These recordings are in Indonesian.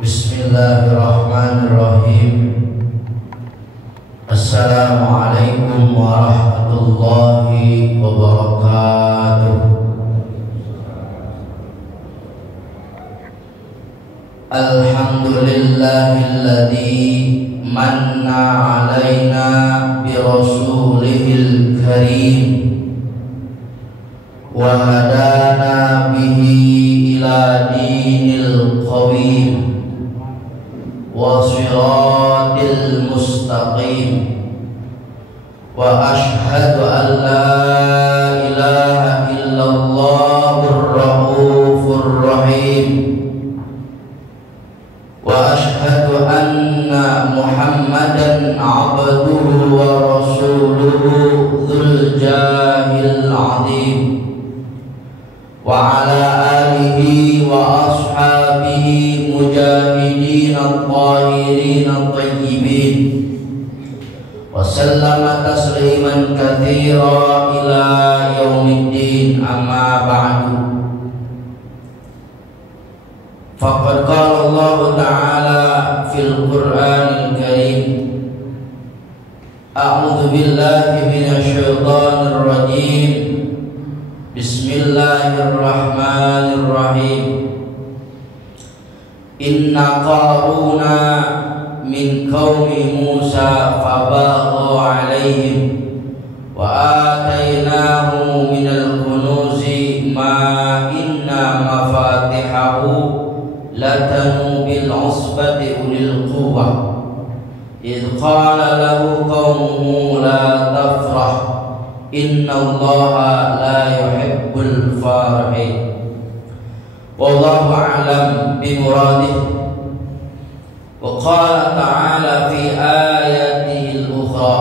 Bismillahirrahmanirrahim. Assalamualaikum warahmatullahi wabarakatuh. Alhamdulillahilladzi manna alaina bi rasulihil karim wa hadana bihi ila dinil qawim wa siratil mustaqim wa ashhadu an la ilaha illallahur raufur rahim wa ashhadu anna muhammadan abduhu wa rasuluhu dzul jahil azim wa ala alihi wa ashabihi mujahidin at-tahirin at-tayyibin wa sallama tasliman katsira ila yaumiddin, amma ba'du. Faqad qala Allah ta'ala fil Qur'anil Karim, a'udzu billahi minasy syaithanir rajim. Bismillahirrahmanirrahim. Inna qaruna min qaumi Musa fabagha alaihim wa atainahu minal kunuzi ma inna mafatihahu latanu bil usbati ulil quwwah idh qala lahu qaumuhu la tafrah innallaha la yuhibbul farihin. Wallahu a'lam bimuradih. Wa qala ta'ala fi ayatihi al-ukhra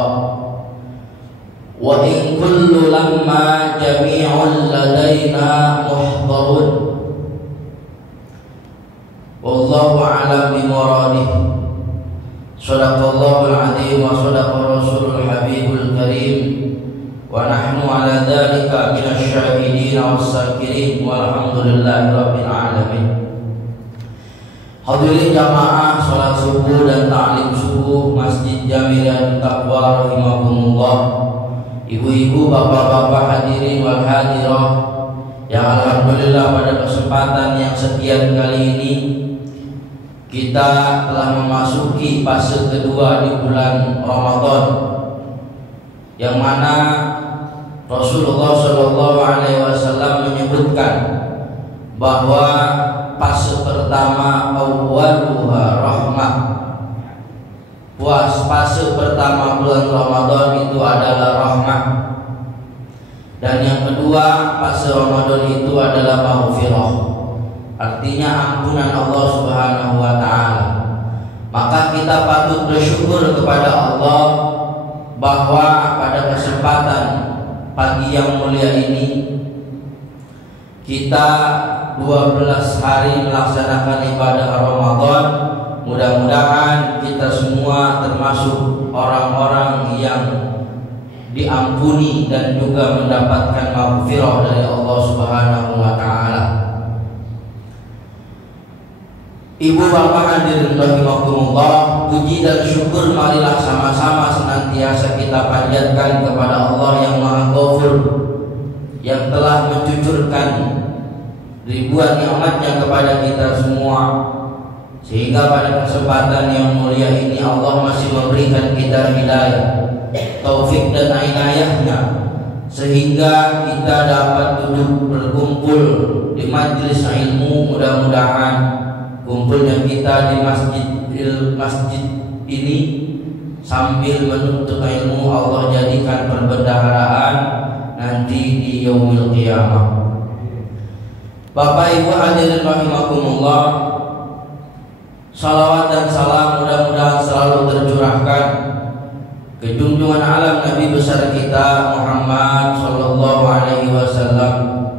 wa in kullu lamma jami'un ladaina muhdharun. Wallahu a'lam bimuradih. Shadaqallahul azim wa shadaqa rasulul habibul karim wa nahnu ala dzalika minasy syahidin was-syakirin walhamdulillahi rabbil alamin. Hadirin jamaah salat subuh dan ta'lim subuh Masjid Jami'ah Taqwa rahimakumullah. Ibu-ibu, bapak-bapak, hadirin wal hadirah yang alhamdulillah pada kesempatan yang sekian kali ini kita telah memasuki fase kedua di bulan Ramadan, yang mana Rasulullah SAW menyebutkan bahwa fase pertama awwaluha rahmah, fase pertama bulan Ramadan itu adalah rahmah, dan yang kedua fase Ramadan itu adalah maghfirah, artinya ampunan Allah Subhanahu wa ta'ala. Maka kita patut bersyukur kepada Allah bahwa pada kesempatan pagi yang mulia ini kita 12 hari melaksanakan ibadah Ramadan. Mudah-mudahan kita semua termasuk orang-orang yang diampuni dan juga mendapatkan maghfirah dari Allah Subhanahu wa ta'ala. Ibu bapak hadirin rahimakumullah, puji dan syukur marilah sama-sama senantiasa kita panjatkan kepada Allah yang Maha Ghafur, yang telah mencucurkan ribuan nikmatnya kepada kita semua, sehingga pada kesempatan yang mulia ini Allah masih memberikan kita hidayah, taufik dan inayahnya, sehingga kita dapat duduk berkumpul di majelis ilmu. Mudah-mudahan kumpulnya kita di masjid ini sambil menuntut ilmu Allah jadikan perbendaharaan nanti di yaumil qiyamah. Bapak Ibu hadirin rahimakumullah, salawat dan salam mudah-mudahan selalu tercurahkan ke junjungan alam Nabi besar kita Muhammad sallallahu alaihi wasallam.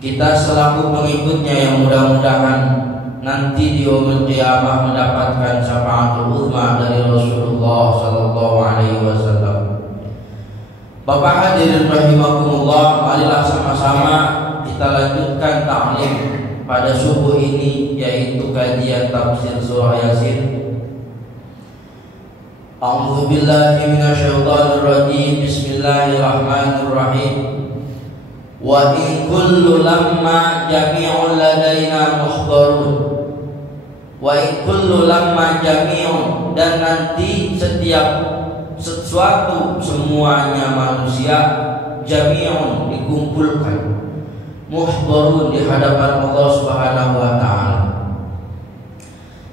Kita selaku pengikutnya yang mudah-mudahan nanti di yaumil qiyamah mendapatkan syafaatul uzma dari Rasulullah sallallahu alaihi wasallam. Bapak hadirin rahimakumullah, marilah sama-sama kita lanjutkan ta'lim pada subuh ini, yaitu kajian tafsir surah Yasin. A'udzu billahi minasyaitonir rajim. Bismillahirrahmanirrahim. Wa in kullu lamma jami'un ladaina muhdharun. Wa in kullu lamma jami'un, dan nanti setiap sesuatu semuanya manusia jami'un dikumpulkan, muhdharun di hadapan Allah Subhanahu wa taala.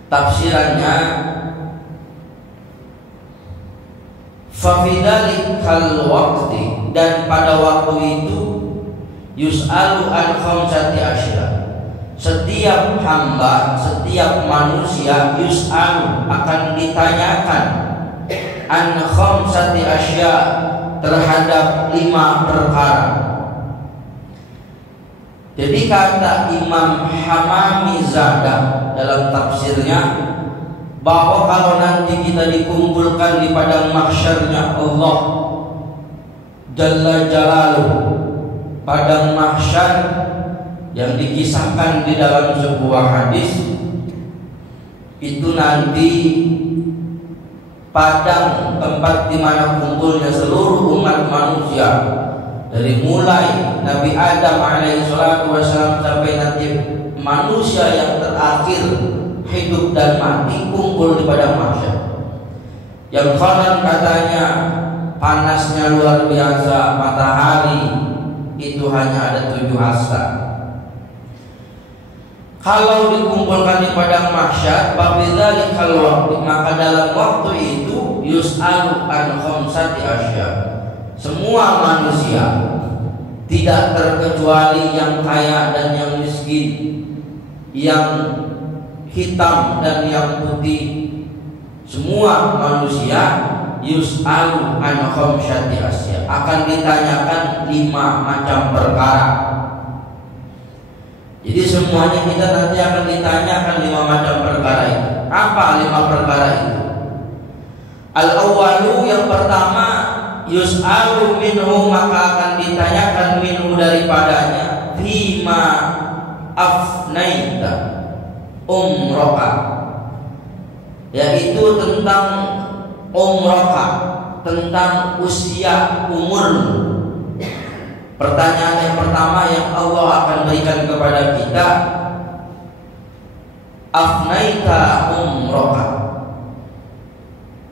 Tafsirannya, fa fi dzalikal waqti, dan pada waktu itu yus'alu an khamsati asya, setiap hamba, setiap manusia yus'alu akan ditanyakan an khamsati asya, terhadap 5 perkara. Jadi kata Imam Hamamizadah dalam tafsirnya bahwa kalau nanti kita dikumpulkan di padang mahsyarnya Allah Jalla Jalaluhu, padang mahsyar yang dikisahkan di dalam sebuah hadis, itu nanti padang tempat di mana kumpulnya seluruh umat manusia, dari mulai Nabi Adam alaihissalatu wassalam sampai nanti manusia yang terakhir hidup dan mati, kumpul di padang mahsyar. Yang konon katanya panasnya luar biasa, matahari itu hanya ada 7 hasta. Kalau dikumpulkan di padang mahsyar, babidzalikal waqti, maka dalam waktu itu yus'alu an khamsati asya, semua manusia tidak terkecuali yang kaya dan yang miskin, yang hitam dan yang putih, semua manusia yus'alu an khamsati asya, akan ditanyakan 5 macam perkara. Jadi semuanya kita nanti akan ditanyakan 5 macam perkara itu. Apa 5 perkara itu? Al-awwalu, yang pertama, yus'alu minhu, maka akan ditanyakan minhu daripadanya, fima afnaita umroka, yaitu tentang umroka, tentang usia umurmu. Pertanyaan yang pertama yang Allah akan berikan kepada kita, afnaita umroka,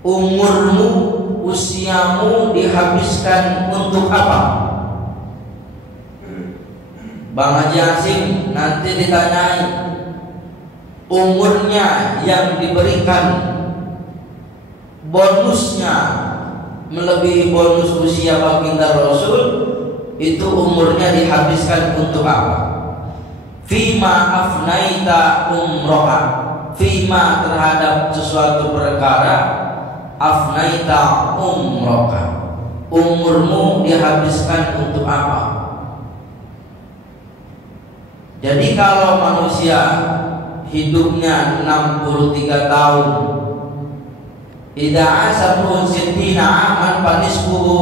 umurmu, usiamu dihabiskan untuk apa? Bang Haji Hasim nanti ditanyai umurnya yang diberikan bonusnya melebihi bonus usia baginda Rasul, itu umurnya dihabiskan untuk apa? Fima afnaita umroka, fima terhadap sesuatu perkara, afnaita umroka, umurmu dihabiskan untuk apa? Jadi kalau manusia hidupnya 63 tahun, idza asabun sittina aman fanisbuhu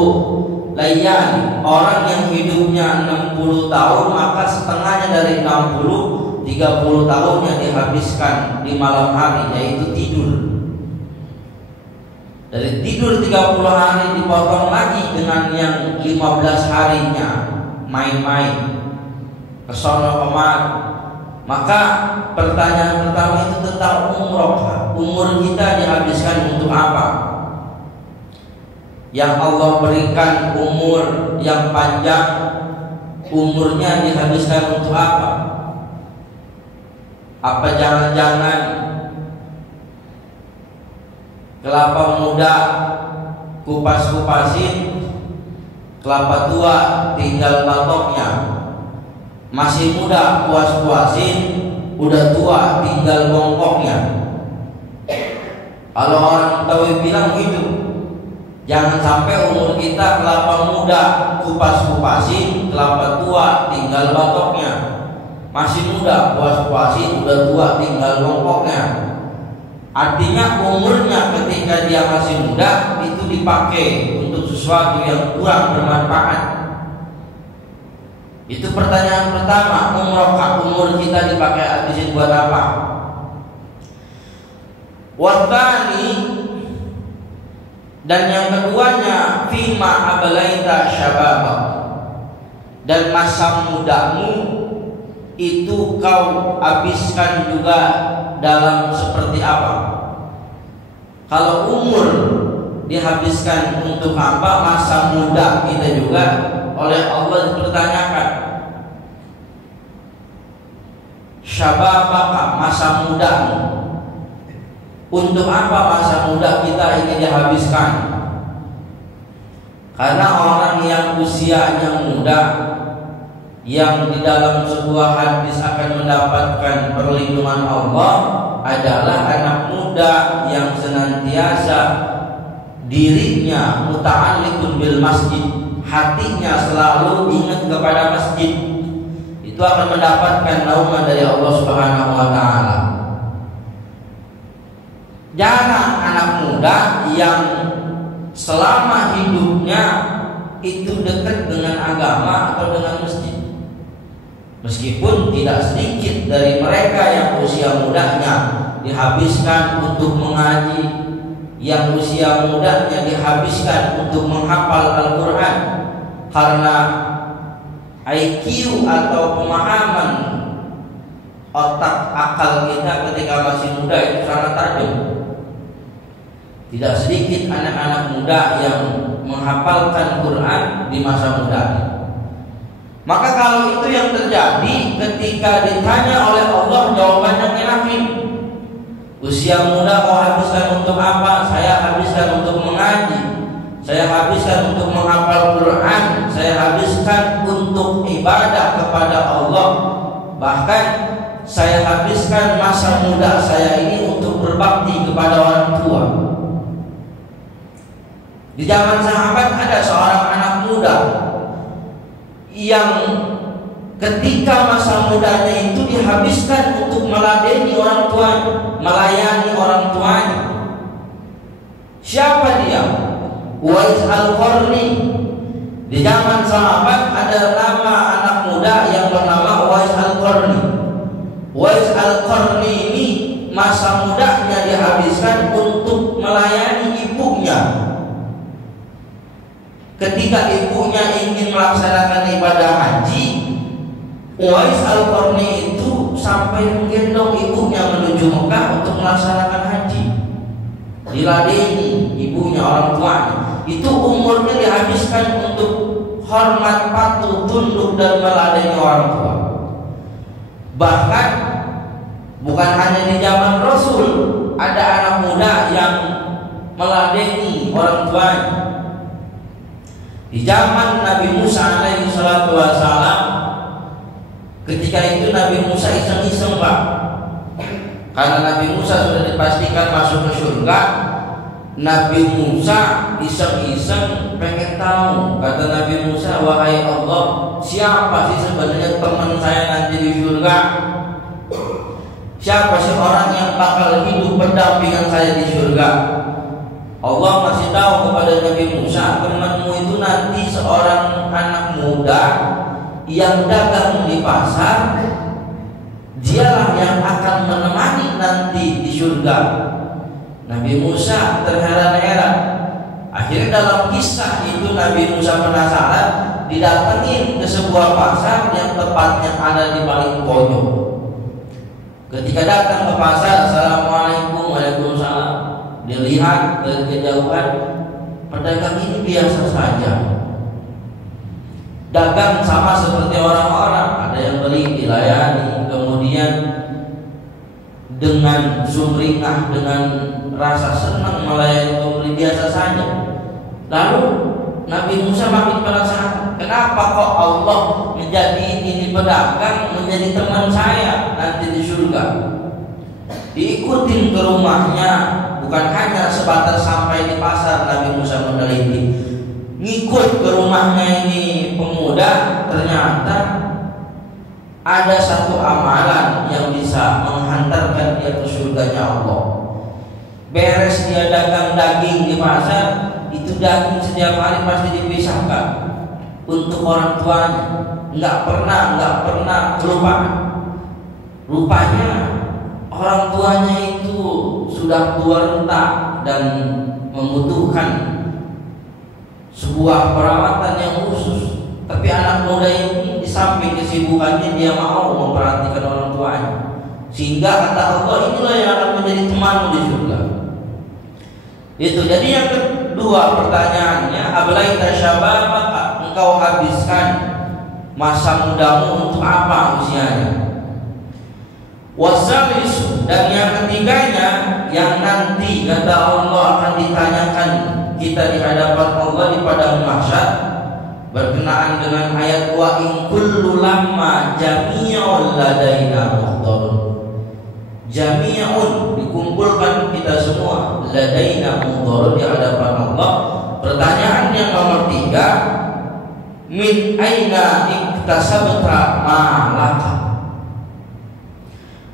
layyan, orang yang hidupnya 60 tahun, maka setengahnya dari 60, 30 tahunnya dihabiskan di malam hari, yaitu tidur. Dari tidur 30 hari dipotong lagi dengan yang 15 harinya main-main kesono kemari. Maka pertanyaan pertama itu tentang umroh. Umur kita dihabiskan untuk apa? Yang Allah berikan umur yang panjang, umurnya dihabiskan untuk apa? Apa jangan-jangan kelapa muda kupas-kupasin, kelapa tua tinggal batoknya, masih muda puas-puasin, udah tua tinggal bongkoknya. Kalau orang Betawi bilang gitu, jangan sampai umur kita kelapa muda kupas-kupasin, kelapa tua tinggal batoknya, masih muda puas-puasin, udah tua tinggal bongkoknya. Artinya umurnya ketika dia masih muda itu dipakai untuk sesuatu yang kurang bermanfaat. Itu pertanyaan pertama, umur kita dipakai habisin buat apa? Watani, dan yang keduanya, fima ablaita syababak, dan masa mudamu itu kau habiskan juga dalam seperti apa? Kalau umur dihabiskan untuk apa, masa muda kita juga oleh Allah dipertanyakan. Syababaka, masa mudamu, untuk apa masa muda kita ini dihabiskan? Karena orang yang usianya muda, yang di dalam sebuah hadis akan mendapatkan perlindungan Allah adalah anak muda yang senantiasa dirinya muta'alliqun bil masjid, hatinya selalu ingat kepada masjid. Itu akan mendapatkan naungan dari Allah Subhanahu wa taala. Jarang anak muda yang selama hidupnya itu dekat dengan agama atau dengan masjid. Meskipun tidak sedikit dari mereka yang usia mudanya dihabiskan untuk mengaji, yang usia mudanya dihabiskan untuk menghafal Al-Quran, karena IQ atau pemahaman otak akal kita ketika masih muda itu sangat tajam. Tidak sedikit anak-anak muda yang menghafalkan Quran di masa mudanya. Maka kalau itu yang terjadi, ketika ditanya oleh Allah, jawabannya yakin. Usia muda kau habiskan untuk apa? Saya habiskan untuk mengaji, saya habiskan untuk menghafal Quran, saya habiskan untuk ibadah kepada Allah. Bahkan saya habiskan masa muda saya ini untuk berbakti kepada orang tua. Di zaman sahabat ada seorang anak muda yang ketika masa mudanya itu dihabiskan untuk meladeni orang tuanya, melayani orang tuanya. Siapa dia? Uwais Al-Qarni. Di zaman sahabat ada nama anak muda yang bernama Uwais Al-Qarni. Uwais Al-Qarni ini masa mudanya dihabiskan untuk melayani ibunya. Ketika ibunya ingin melaksanakan ibadah haji, Uwais Al-Qarni itu sampai menggendong ibunya menuju Mekah untuk melaksanakan haji. Diladeni ibunya, orang tuanya. Itu umurnya dihabiskan untuk hormat, patuh, tunduk dan meladeni orang tua. Bahkan bukan hanya di zaman Rasul, ada anak muda yang meladeni orang tuanya. Di zaman Nabi Musa alaihi salatu wassalam, ketika itu Nabi Musa iseng-iseng, Pak. Karena Nabi Musa sudah dipastikan masuk ke surga, Nabi Musa iseng-iseng pengen tahu. Kata Nabi Musa, wahai Allah, siapa sih sebenarnya teman saya nanti di surga? Siapa sih orang yang bakal hidup berdampingan saya di surga? Allah masih tahu kepada Nabi Musa, temanmu itu nanti seorang anak muda yang dagang di pasar. Dialah yang akan menemani nanti di surga. Nabi Musa terheran-heran. Akhirnya dalam kisah itu Nabi Musa penasaran, didatengin ke sebuah pasar yang tepatnya ada di paling pojok. Ketika datang ke pasar, assalamualaikum, waalaikumsalam. Dilihat dari kejauhan, pedagang ini biasa saja, dagang sama seperti orang-orang. Ada yang beli, dilayani, kemudian dengan sumringah, dengan rasa senang melayani pembeli biasa saja. Lalu Nabi Musa makin penasaran, kenapa kok Allah menjadi ini pedagang menjadi teman saya nanti di surga? Diikutin ke rumahnya, bukan hanya sebatas sampai di pasar. Nabi Musa meneliti, ngikut ke rumahnya ini pemuda, ternyata ada satu amalan yang bisa menghantarkan dia ke surganya Allah. Beres dia dagang daging di pasar, itu daging setiap hari pasti dipisahkan untuk orang tuanya. nggak pernah kelupaan. Rupanya orang tuanya itu sudah tua renta dan membutuhkan sebuah perawatan yang khusus. Tapi anak muda ini di samping kesibukannya dia mau memperhatikan orang tuanya. Sehingga kata Allah, inilah yang akan menjadi temanmu di surga. Itu. Jadi yang kedua pertanyaannya, ablaita syababaka, engkau habiskan masa mudamu untuk apa usianya? Wasalis, dan yang ketiganya yang nanti kata Allah akan ditanyakan kita di hadapan Allah di padang mahsyar berkenaan dengan ayat wa in kullu lamma jami'un ladaina muhdarun. Jami'un, dikumpulkan kita semua, ladaina muhdarun, di hadapan Allah. Pertanyaan yang nomor 3, min aina iktasabta malaka.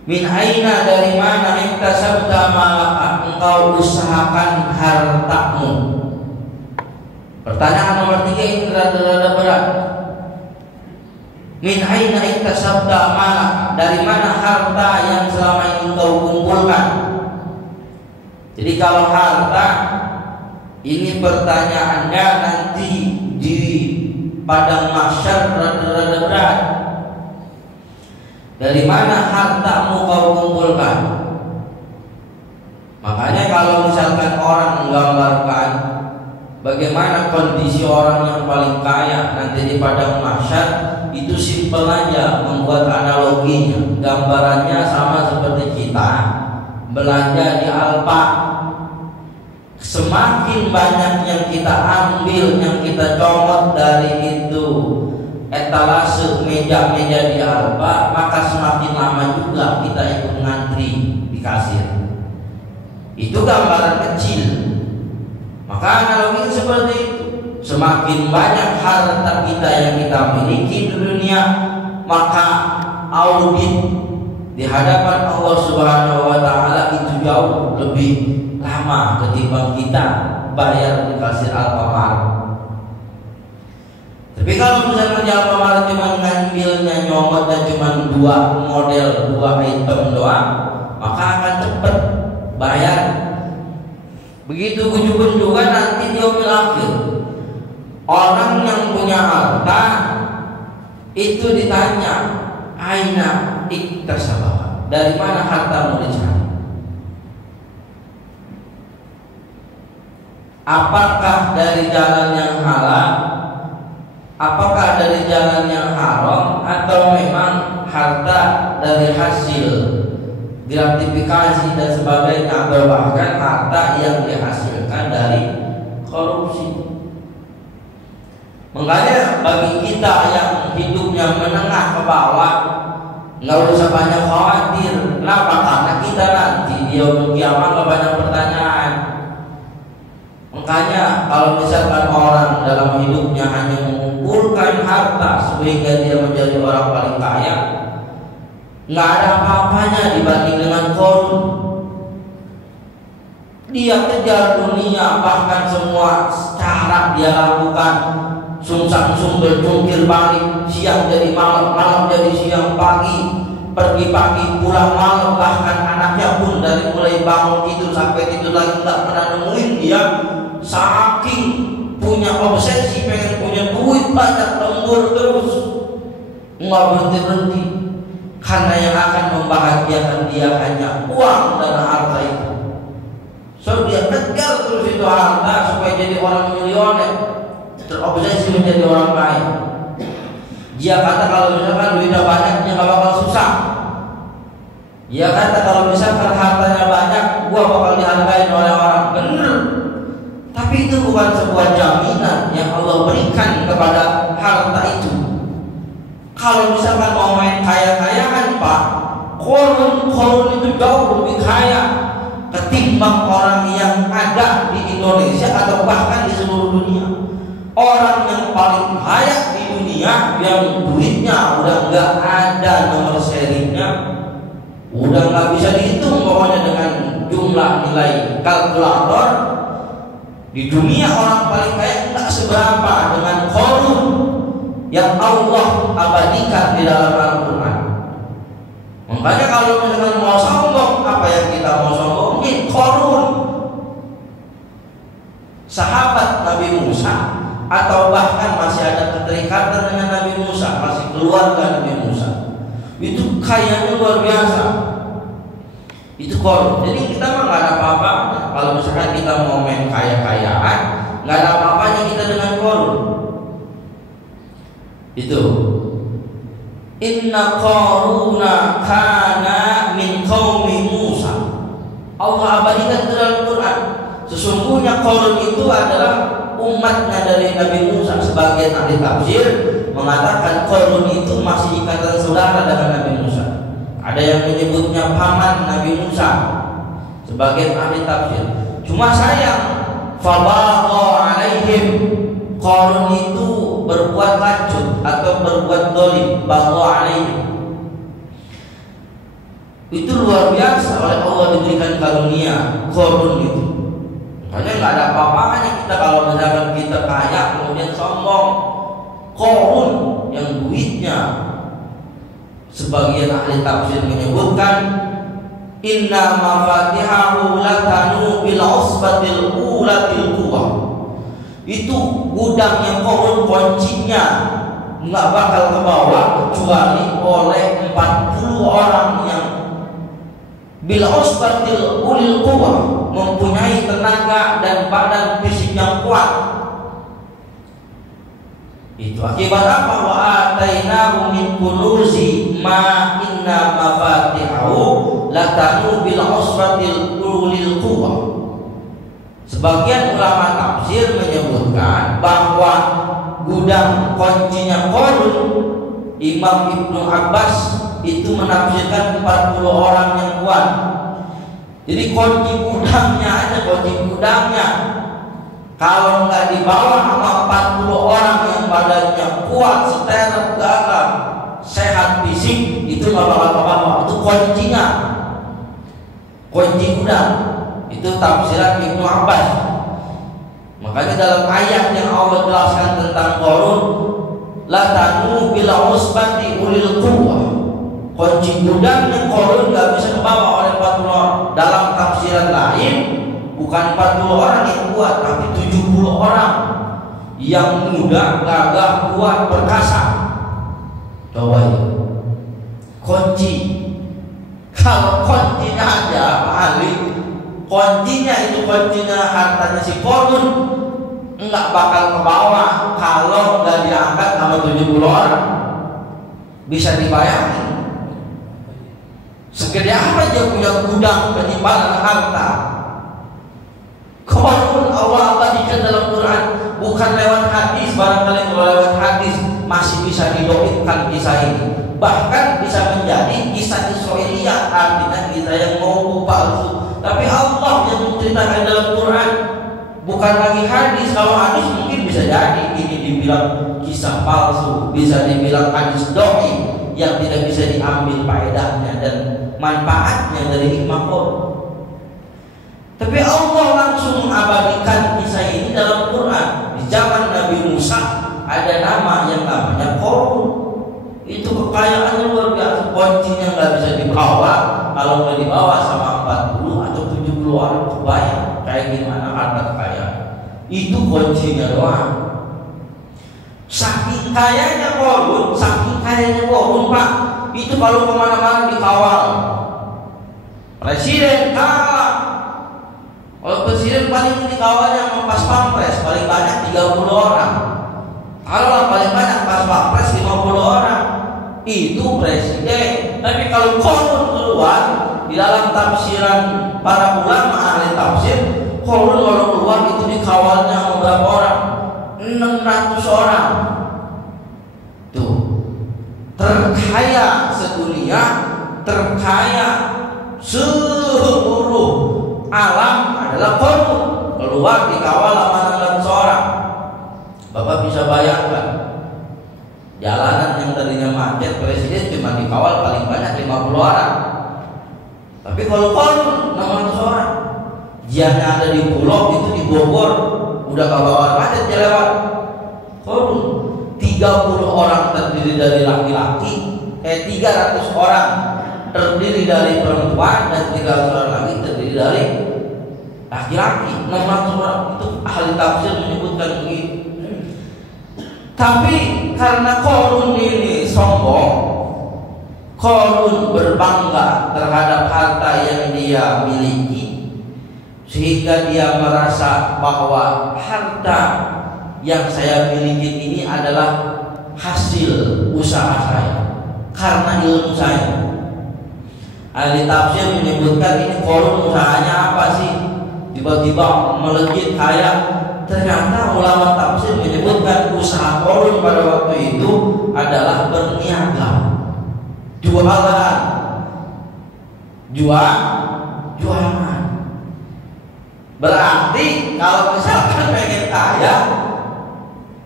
Min aina, dari mana, iktasabta malaka, engkau usahakan hartamu. Pertanyaan nomor 3 ini rada-rada berat. Min aina iktasabta malaka, dari mana harta yang selama ini engkau kumpulkan. Jadi kalau harta ini pertanyaannya nanti di padang mahsyar rada-rada berat. Dari mana hartamu kau kumpulkan? Makanya kalau misalkan orang menggambarkan bagaimana kondisi orang yang paling kaya nanti di padang mahsyar, itu simpel aja membuat analoginya. Gambarannya sama seperti kita belanja di Alfa. Semakin banyak yang kita ambil, yang kita comot dari itu etalase meja-meja di Alfa, maka semakin lama juga kita ikut ngantri di kasir. Itu gambaran kecil. Maka analogi seperti itu. Semakin banyak harta kita yang kita miliki di dunia, maka audit di hadapan Allah Subhanahu wa taala itu jauh lebih lama ketimbang kita bayar di kasir Alfamart. Tapi kalau misalnya di Alfamart cuma ngambilnya nyomotnya cuma 2 model, 2 item doang, maka akan cepat bayar. Begitu pun juga nanti di yaumil akhir. Orang yang punya harta itu ditanya, aina iktasabah, dari mana hartamu dicari? Apakah dari jalan yang halal? Apakah dari jalan yang haram, atau memang harta dari hasil gratifikasi dan sebagainya, atau bahkan harta yang dihasilkan dari korupsi? Makanya bagi kita yang hidupnya menengah ke bawah, nggak usah banyak khawatir. Kenapa? Karena kita nanti di yaumul kiamat banyak pertanyaan. Makanya kalau misalkan orang dalam hidupnya hanya mengumpulkan harta sehingga dia menjadi orang paling kaya, nggak ada apa-apanya dibanding dengan korun. Dia kejar dunia, bahkan semua cara dia lakukan, sungsang sumber jungkir balik, siang jadi malam, malam jadi siang, pagi pergi pagi, pulang malam. Bahkan anaknya pun dari mulai bangun tidur sampai tidur lagi nggak pernah nemuin dia. Saking punya obsesi pengen punya duit banyak, lembur terus, nggak berhenti-berhenti. Karena yang akan membahagiakan dia hanya uang dan harta itu. So dia kejar terus itu harta supaya jadi orang milioner, terobsesi menjadi orang kaya. Dia kata kalau misalkan duitnya banyak, dia nggak bakal susah. Dia kata kalau misalkan hartanya banyak, gua bakal dihargai oleh orang. Bener. Tapi itu bukan sebuah jaminan yang Allah berikan kepada harta itu. Kalau misalkan mau main kaya-kayaan, Pak, korun itu jauh lebih kaya ketimbang orang yang ada di Indonesia atau bahkan di seluruh dunia. Orang yang paling kaya di dunia, yang duitnya udah nggak ada nomor serinya, udah nggak bisa dihitung pokoknya dengan jumlah nilai kalkulator. Di dunia orang paling kaya nggak seberapa dengan korun yang Allah abadikan di dalam Al-Quran. Makanya kalau misalkan mau sombong, apa yang kita mau sombongin? Qarun, sahabat Nabi Musa, atau bahkan masih ada keterikatan dengan Nabi Musa, masih keluarga Nabi Musa. Itu kayanya luar biasa. Itu Qarun. Jadi kita mah nggak ada apa-apanya. Kalau misalkan kita mau main kaya-kayaan, nggak ada apa-apanya kita dengan Qarun. Itu inna Qaruna kana min qaumi Musa. Allah abadikan dalam Quran. Sesungguhnya Qarun itu adalah umatnya dari Nabi Musa. Sebagian ahli tafsir mengatakan Qarun itu masih ikatan saudara dengan Nabi Musa. Ada yang menyebutnya paman Nabi Musa. Sebagian ahli tafsir. Cuma sayang, fabagha alaihim, Qarun itu berbuat lanjut atau berbuat dolim, bagha alaihim. Itu luar biasa, oleh Allah diberikan karunia Qarun itu. Makanya nggak ada apa-apanya kita kalau misalkan kita kaya kemudian sombong. Qarun yang duitnya, sebagian ahli tafsir menyebutkan inna mafatihahu latanu bil usbatil ulatil quwwah. Itu gudangnya Qarun, kuncinya nggak bakal ke bawah kecuali oleh 40 orang yang bil usbatil ulil quwwah, mempunyai tenaga dan badan fisik yang kuat. Itu akibat apa? Wa atainahu min kunuzi ma inna mafatihahu latanu bil usbatil ulil quwwah. Sebagian ulama tafsir menyebutkan bahwa gudang kuncinya Qarun, Imam Ibnu Abbas itu menafsirkan 40 orang yang kuat. Jadi kunci gudangnya aja, kunci gudangnya kalau nggak dibawa sama 40 orang yang badannya kuat, seterat, gagah, sehat fisik, itu nggak bakal kebawa. Itu kuncinya, kunci gudang. Itu tafsiran Ibnu Abbas. Makanya dalam ayat yang Allah jelaskan tentang Qarun, la tanu bil usbati ulil quwwah, kunci gudangnya Qarun nggak bisa kebawa oleh 40 orang. Dalam tafsiran lain, bukan 40 orang yang kuat, tapi 70 orang yang muda, gagah, kuat, perkasa. Coba itu kunci. Kalau kuncinya aja Pak Ali, kuncinya itu kuncinya hartanya si Qarun nggak bakal ke bawah kalau nggak diangkat sama 70 orang. Bisa dibayangin segede apa dia punya gudang penyimpanan harta. Qarun Allah abadikan dalam Quran, bukan lewat hadis. Barangkali kalau lewat hadis masih bisa didoibkan kisah ini, bahkan bisa menjadi kisah Israiliyah, artinya kisah yang mau palsu. Tapi Allah yang menceritakan dalam Quran, bukan lagi hadis. Kalau hadis mungkin bisa jadi ini dibilang kisah palsu, bisa dibilang hadis doi yang tidak bisa diambil faedahnya dan manfaatnya dari hikmah Qarun. Tapi Allah langsung mengabadikan kisah ini dalam Quran. Di zaman Nabi Musa ada nama yang namanya Qarun. Itu kekayaannya luar biasa, kuncinya nggak bisa dibawa. Kalau nggak dibawa sama 40 atau 70 orang, kebayang kayak gimana harta kekayaan. Itu kuncinya doang. Saking kayanya Qarun, Pak, itu kalau kemana-mana dikawal. Presiden kalah. Kalau presiden paling dikawalnya sama pas pampres paling banyak 30 orang. Kalau paling banyak pas pampres 50 orang. Itu presiden. Tapi kalau Qarun keluar, di dalam tafsiran para ulama ahli tafsir, Qarun kalau keluar itu dikawalnya berapa orang? 600 orang. Tuh, terkaya sedunia, terkaya seluruh alam adalah Qarun. Keluar dikawal sama 600 orang. Bapak bisa bayangkan, jalanan yang tadinya macet, presiden cuma dikawal paling banyak 50 orang. Tapi kalau Qarun 600 orang, jiannya ada di pulau itu di Bogor, udah gak bawa macet dia lewat. Qarun 30 orang terdiri dari laki-laki, 300 orang terdiri dari perempuan, dan 300 orang lagi terdiri dari laki-laki. 600 orang itu ahli tafsir menyebutkan begitu. Tapi karena Qarun ini sombong, Qarun berbangga terhadap harta yang dia miliki, sehingga dia merasa bahwa harta yang saya miliki ini adalah hasil usaha saya, karena ilmu saya. Ahli tafsir menyebutkan ini Qarun usahanya apa sih? Tiba-tiba melejit kaya. Ternyata ulama tafsir menyebutkan usaha Qarun pada waktu itu adalah berniaga, jualan. Berarti kalau misalkan pengen kaya,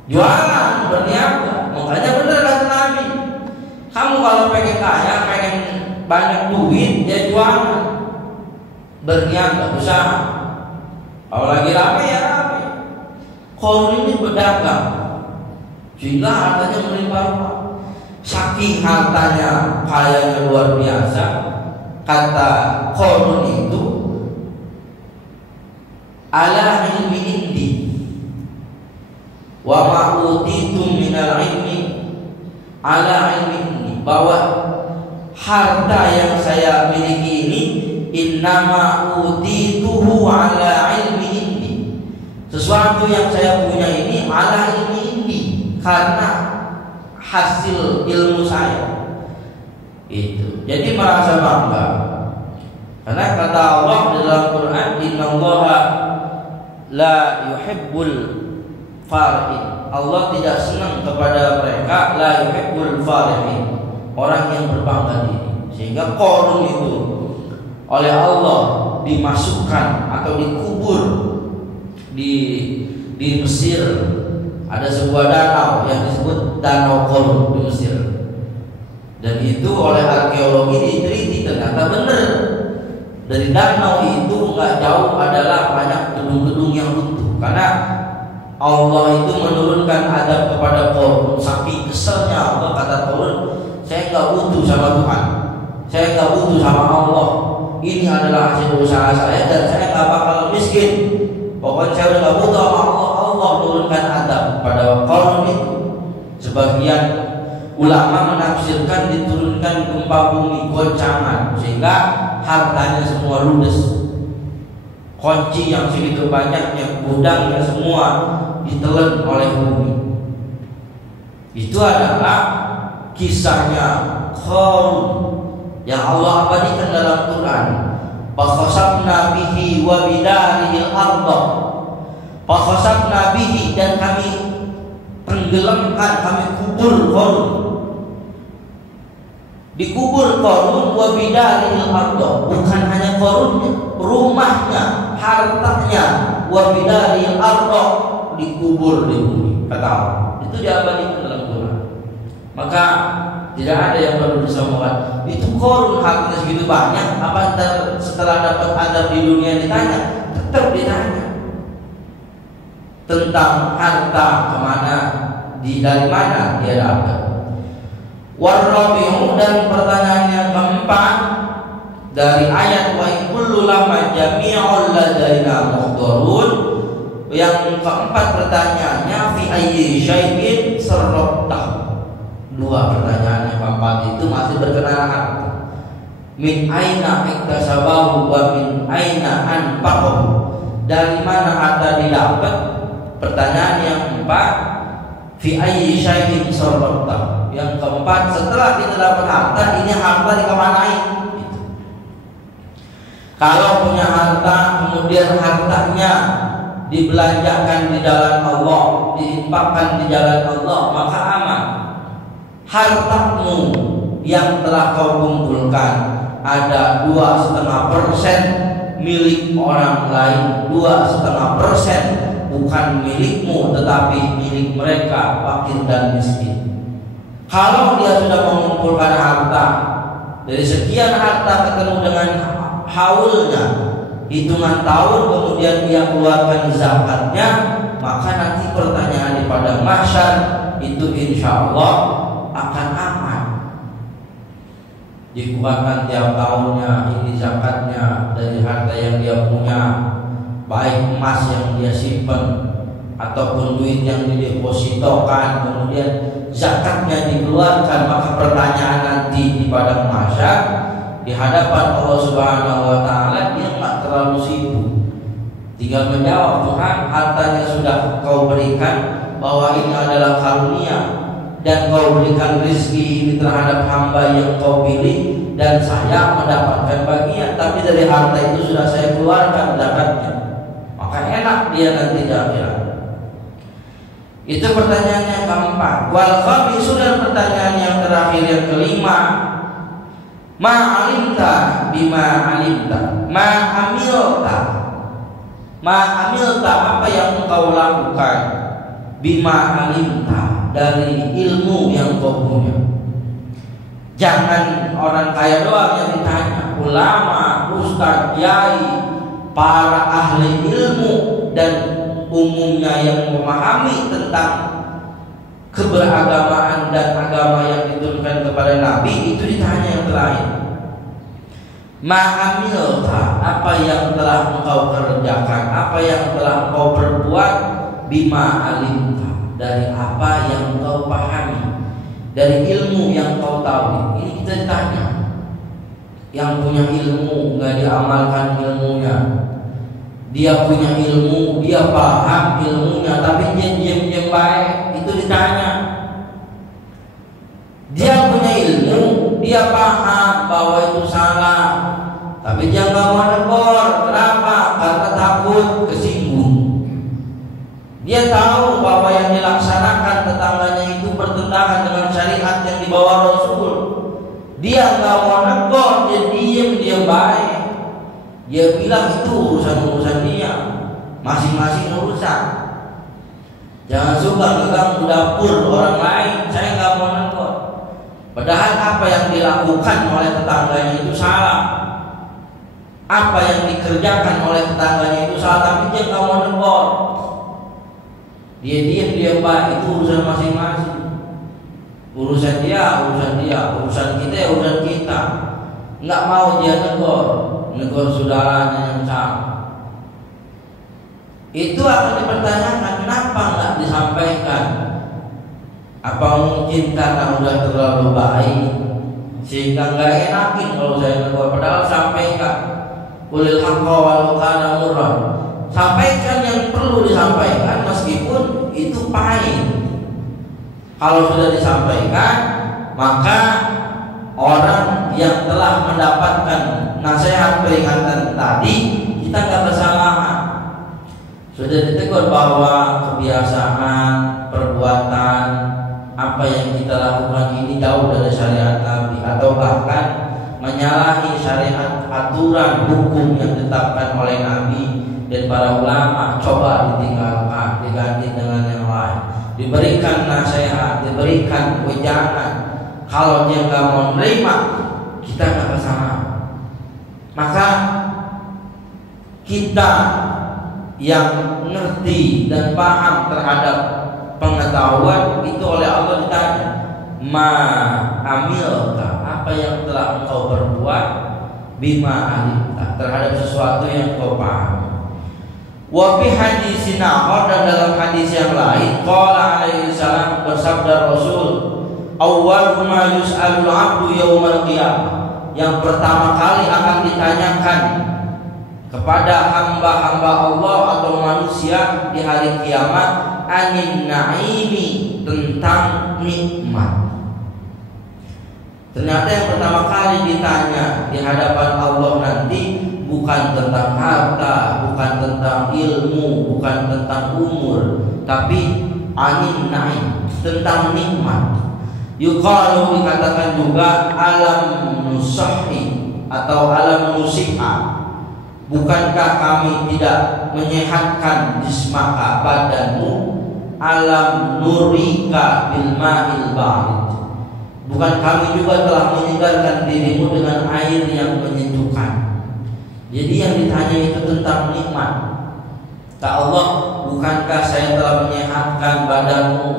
jualan, berniaga. Makanya benar kata Nabi, kamu kalau pengen kaya, pengen banyak duit, ya jualan, berniaga, usaha. Kalau lagi rame ya rame. Qarun ini berdagang, sehingga hartanya melimpah-limpah. Saking hartanya kayanya luar biasa, kata Qarun itu, ala ilmi indi wa ma utitum minal ilmi ala ilmi indi, bahwa harta yang saya miliki ini innama utituhu ala ilmi indi, sesuatu yang saya punya ini ala ilmi indi, karena hasil ilmu saya itu. Jadi merasa bangga, karena kata Allah di dalam Quran, innallaha la yuhibbul farihin, Allah tidak senang kepada mereka, la yuhibbul farihin, orang yang berbangga diri. Sehingga Qarun itu oleh Allah dimasukkan atau dikubur di Mesir. Ada sebuah danau yang disebut Danau Qarun di Mesir, dan itu oleh arkeologi diteliti, ternyata benar. Dari danau itu nggak jauh adalah banyak gedung-gedung yang runtuh, karena Allah itu menurunkan adab kepada Qarun. Saking keselnya Allah, kata Qarun, saya nggak butuh sama Tuhan, saya nggak butuh sama Allah, ini adalah hasil usaha saya dan saya nggak bakal miskin. Pokoknya saya udah nggak butuh sama Allah. Allah turunkan adab pada Qarun itu. Sebagian ulama menafsirkan diturunkan gempa bumi, goncangan, sehingga hartanya semua ludes. Kunci yang segitu banyaknya, gudangnya semua ditelan oleh bumi. Itu adalah kisahnya Qarun yang Allah abadikan dalam Quran. Fakhasabna bihi wa bidarihi al-ardh, fakhasabna bihi, dan kami tenggelamkan, kami kubur Qarun. Dikubur Qarun wa bidarihi al-ardh, bukan hanya Qarunnya, rumahnya, hartanya, wa bidarihi al-ardh, dikubur di bumi. Kata Allah, itu diabadikan dalam Quran. Maka tidak ada yang perlu disombongkan. Itu Qarun hartanya segitu banyak, apa setelah dapat adab di dunia ditanya? Tetap ditanya tentang harta, kemana, dari mana dia dapat. Warrabi'u, dan pertanyaan yang keempat dari ayat wa in kullu lama jami'ul ladaina muhdharun. Yang keempat pertanyaannya fi ayyi syai'in sarrafta. Dua pertanyaan yang keempat itu masih berkenaan harta. Min aina iktasabahu wa min aina anfaqahu, dari mana harta didapat. Pertanyaan yang keempat, fi ayyi syai'in sarrafta. Yang keempat, setelah kita dapat harta, ini harta dikemanain gitu. Kalau punya harta kemudian hartanya dibelanjakan di jalan Allah, diinfakkan di jalan Allah, maka aman. Hartamu yang telah kau kumpulkan ada 2,5% milik orang lain, 2,5% bukan milikmu tetapi milik mereka fakir dan miskin. Kalau dia sudah mengumpulkan harta, dari sekian harta ketemu dengan haulnya, hitungan tahun, kemudian dia keluarkan zakatnya, maka nanti pertanyaan di padang mahsyar, itu insya Allah akan aman. Dikeluarkan tiap tahunnya, ini zakatnya dari harta yang dia punya, baik emas yang dia simpan ataupun duit yang didepositokan, kemudian zakatnya dikeluarkan. Maka pertanyaan nanti di padang mahsyar di hadapan Allah Subhanahu wa taala, dia enggak terlalu sibuk, tinggal menjawab, Tuhan, hartanya sudah Kau berikan, bahwa ini adalah karunia, dan Kau berikan rezeki ini terhadap hamba yang Kau pilih, dan saya mendapatkan bagian, tapi dari harta itu sudah saya keluarkan zakatnya. Maka enak dia nanti di akhirat. Itu pertanyaan yang keempat. Wal khamisu, dan pertanyaan yang terakhir yang kelima, ma alimta bima alimta, ma amilta, apa yang engkau lakukan, bima alimta, dari ilmu yang kau punya. Jangan orang kaya doang yang ditanya, ulama, ustaz, kiai, para ahli ilmu dan umumnya yang memahami tentang keberagamaan dan agama yang diturunkan kepada Nabi, itu ditanya yang terakhir. Ma'amilta, apa yang telah engkau kerjakan, apa yang telah engkau perbuat, bima alimta, dari apa yang engkau pahami, dari ilmu yang kau tahu. Ini kita ditanya. Yang punya ilmu nggak diamalkan ilmunya, dia punya ilmu, dia paham ilmunya, tapi dia diam-diam baik, itu ditanya. Dia punya ilmu, dia paham bahwa itu salah, tapi dia nggak mau negor. Kenapa? Karena takut kesinggung. Dia tahu bahwa yang dilaksanakan tetangganya itu bertentangan dengan syariat yang dibawa Rasul. Dia nggak mau negor, dia diam, dia baik. Dia bilang itu urusan dia, masing-masing urusan. Jangan suka mengganggu dapur orang lain, saya nggak mau negor. Padahal apa yang dilakukan oleh tetangganya itu salah, apa yang dikerjakan oleh tetangganya itu salah, tapi dia nggak mau negor. Dia diam, dia baik, itu urusan masing-masing. Urusan dia, urusan kita ya urusan kita. Nggak mau dia negor saudaranya yang salah. Itu akan dipertanyakan, kenapa nggak disampaikan? Apa mungkin karena udah terlalu baik sehingga nggak enakin kalau saya negor? Padahal sampaikan, qulil haqqa walau kana murran. Sampaikan yang perlu disampaikan meskipun itu pahit. Kalau sudah disampaikan, maka orang yang telah mendapatkan nasihat peringatan tadi, kita nggak kesalahan. Sudah ditegur bahwa kebiasaan, perbuatan, apa yang kita lakukan ini jauh dari syariat Nabi, atau bahkan menyalahi syariat, aturan, hukum yang ditetapkan oleh Nabi dan para ulama. Coba ditinggalkan, diganti dengan yang lain, diberikan nasihat, diberikan wejangan. Kalau dia nggak mau menerima, kita nggak kesalahan. Maka kita yang ngerti dan paham terhadap pengetahuan itu oleh Allah ditanya, ma amilta, apa yang telah engkau perbuat, bima alimta, terhadap sesuatu yang kau pahami. Wa fi hadisin akhar, dan dalam hadis yang lain, qala alaihi salam, bersabda Rasul, awwal ma yus'alul 'abdu yaumal qiyamah, yang pertama kali akan ditanyakan kepada hamba-hamba Allah atau manusia di hari kiamat, anin na'imi, tentang nikmat. Ternyata yang pertama kali ditanya di hadapan Allah nanti bukan tentang harta, bukan tentang ilmu, bukan tentang umur, tapi anin na'im, tentang nikmat. Yuqalu, dikatakan juga alam nusahi atau alam nusiha, bukankah kami tidak menyehatkan jismaka, badanmu, alam nurika bil ma'il barid, bukan kami juga telah menyegarkan dirimu dengan air yang menyejukkan. Jadi yang ditanya itu tentang nikmat. Kata Allah, bukankah saya telah menyehatkan badanmu,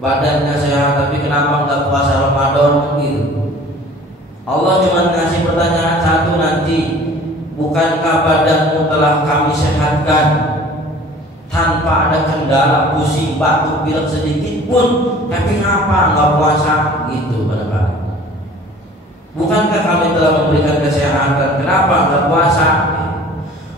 badannya sehat tapi kenapa nggak puasa Ramadan gitu. Allah cuma ngasih pertanyaan satu nanti, bukankah badanmu telah kami sehatkan tanpa ada kendala, pusing, batuk, pilek sedikit pun, tapi ngapa nggak puasa gitu benar-benar. Bukankah kami telah memberikan kesehatan, kenapa nggak puasa?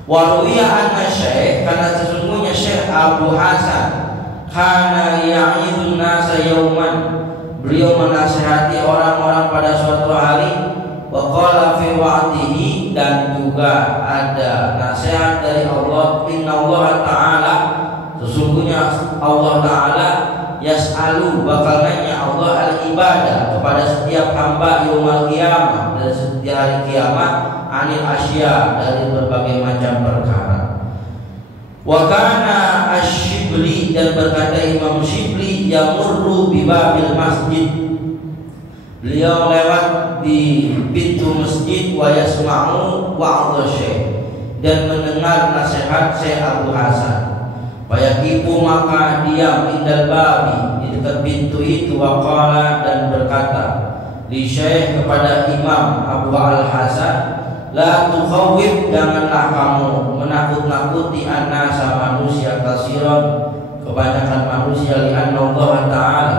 Waruya anna syekh, karena sesungguhnya Syekh Abu Hasan kana ya'idun nasa yauman, beliau menasihati orang-orang pada suatu hari. Wa qala fi wa'dihi, dan juga ada nasihat dari Allah, innallaha ta'ala, sesungguhnya Allah Ta'ala yas'alu, bakal nanya Allah al-ibadah kepada setiap hamba yaumul qiyamah, dari setiap hari kiamat, anil asya, dari berbagai macam perkara. Wa kana asy-Syibli, dan berkata Imam Syibli, yamurru bi babil masjid, beliau lewat di pintu masjid, wa yasma'u wa'adha syekh, dan mendengar nasihat Syekh Abu Hasan. Fayaqifu, maka diam, indal babi, di dekat pintu itu, wa qala, dan berkata li syekh, kepada Imam Abu Al-Hasan, la tukhawif, janganlah kamu menakut-nakuti an-nasa, manusia, kasiran, kebanyakan manusia, li'anna Allah Ta'ala,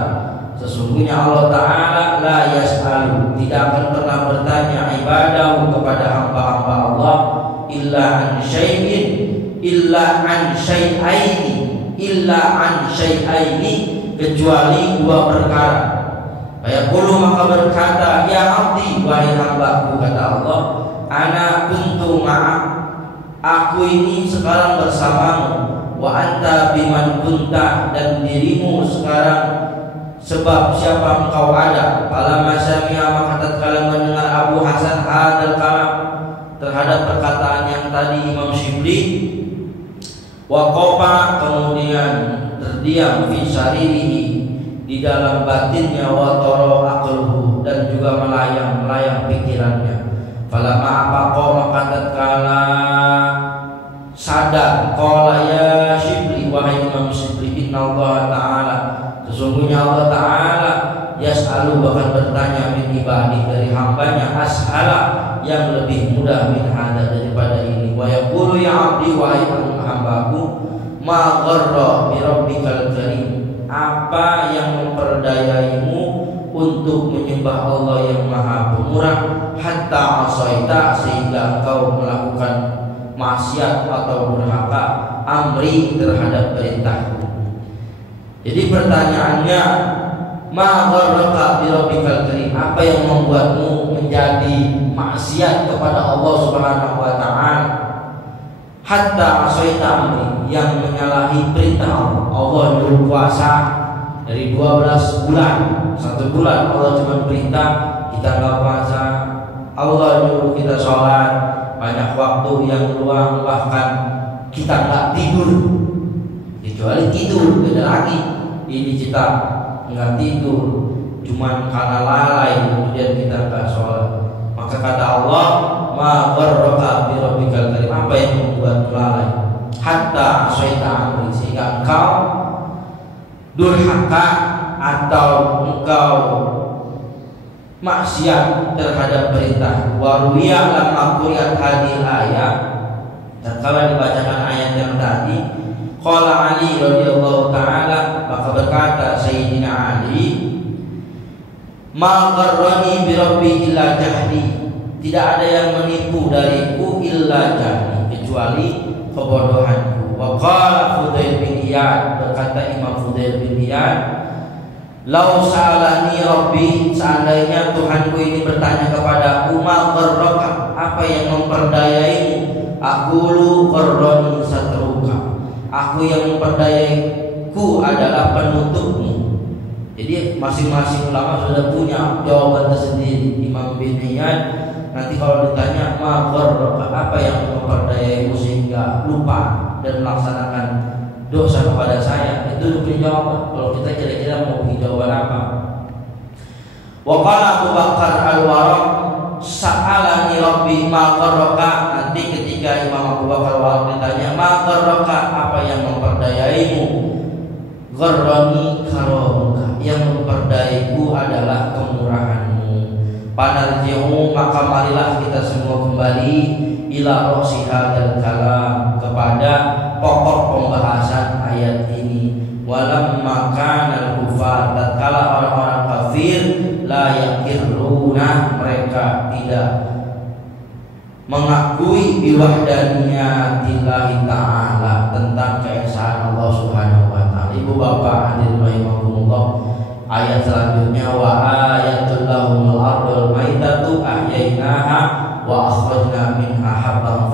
sesungguhnya Allah Ta'ala la yas'alu, tidak akan pernah bertanya ibadah kepada hamba-hamba Allah, illa an syai'in, illa an syai'aini, kecuali dua perkara. Fayaqulu, maka berkata, ya abdi, wahai hambaku, kata Allah, ana kuntu ma'ak, aku ini sekarang bersamamu, wa anta biman kunta, dan dirimu sekarang sebab siapa engkau ada. Falamma sami'a, maka tatkala mendengar Abu Hasan hadzal kalam, terhadap perkataan yang tadi Imam Syibli, waqafa, kemudian terdiam, fi saririhi, di dalam batinnya, wa tara aqluhu, dan juga melayang pikirannya. Falamma afaqa, maka tatkala sadar, qala ya Syibli, wahai Imam Syibli, innallaha ta'ala, sesungguhnya Allah Ta'ala yas'alu, bahkan bertanya, min ibadi, dari hambanya, as'ala, yang lebih mudah, min hada, daripada ini. Wa yaqulu, ya abdi, wahai hambaku, ma gharra bi rabbikal karim, apa yang memperdayaimu untuk menyembah Allah yang maha pemurah, hatta asaita, sehingga engkau melakukan maksiat atau durhaka, amri, terhadap perintahku. Jadi pertanyaannya, ma gharraka bi rabbikal karim, apa yang membuatmu menjadi maksiat kepada Allah Subhanahu wa taala, hatta asaita amri, yang menyalahi perintah Allah. Allah nyuruh puasa dari 12 bulan, 1 bulan Allah cuma perintah, kita nggak puasa. Allah nyuruh kita sholat, banyak waktu yang luang, bahkan kita nggak tidur, kecuali tidur, beda lagi. Ini kita nggak tidur, cuman karena lalai kemudian kita nggak sholat. Maka kata Allah, ma gharraka bi rabbikal karim, apa yang membuat lalai, hatta asaita amri, sehingga engkau durhaka atau engkau maksiat terhadap perintah. Waruya lamma quriyat hadil ayat, dan kalau dibacakan ayat yang tadi, qala Ali radhiyallahu taala, maka berkata Sayyidina Ali, ma gharrani bi rabbi illa jahli, tidak ada yang menipu dariku illa jahli, kecuali kebodohanku. Wa qala Fudail bin Iyad, berkata Imam Fudail bin Iyad, lau sa'alani rabbi, seandainya Tuhanku ini bertanya kepadaku, ma gharraka, apa yang memperdayaimu, aqulu gharrani satruka, aku yang memperdayaiku adalah penutupmu. Jadi masing-masing ulama sudah punya jawaban tersendiri. Imam bin Iyad nanti kalau ditanya, ma gharraka, apa yang memperdayaimu sehingga lupa dan melaksanakan dosa kepada saya, itu punya jawaban. Kalau kita kira-kira mau punya jawaban apa? Wa qala Abu Bakar Al-Waraq, sa'alani rabbi ma gharraka, nanti ketika Imam Abu Bakar Al-Waraq ditanya, ma gharraka, apa yang memperdayaimu, gharrani karamuka, yang memperdaiku adalah kemurahan-Mu. Panarji'u, maka marilah kita semua kembali ila rasiha dan kalam, kepada pokok pembahasan ayat ini. Walamma kana al-kufar, tatkala orang-orang kafir la yakiruna, mereka tidak mengakui biwahdaniyatillahi ta'ala, tentang keesaan Allah Subhanahu wa ta'ala. Ibu bapak hadirin rahimakumullah, ayat selanjutnya wa ayatul lahumul ardul maitatu ahyainaha wa akhrajna minha habban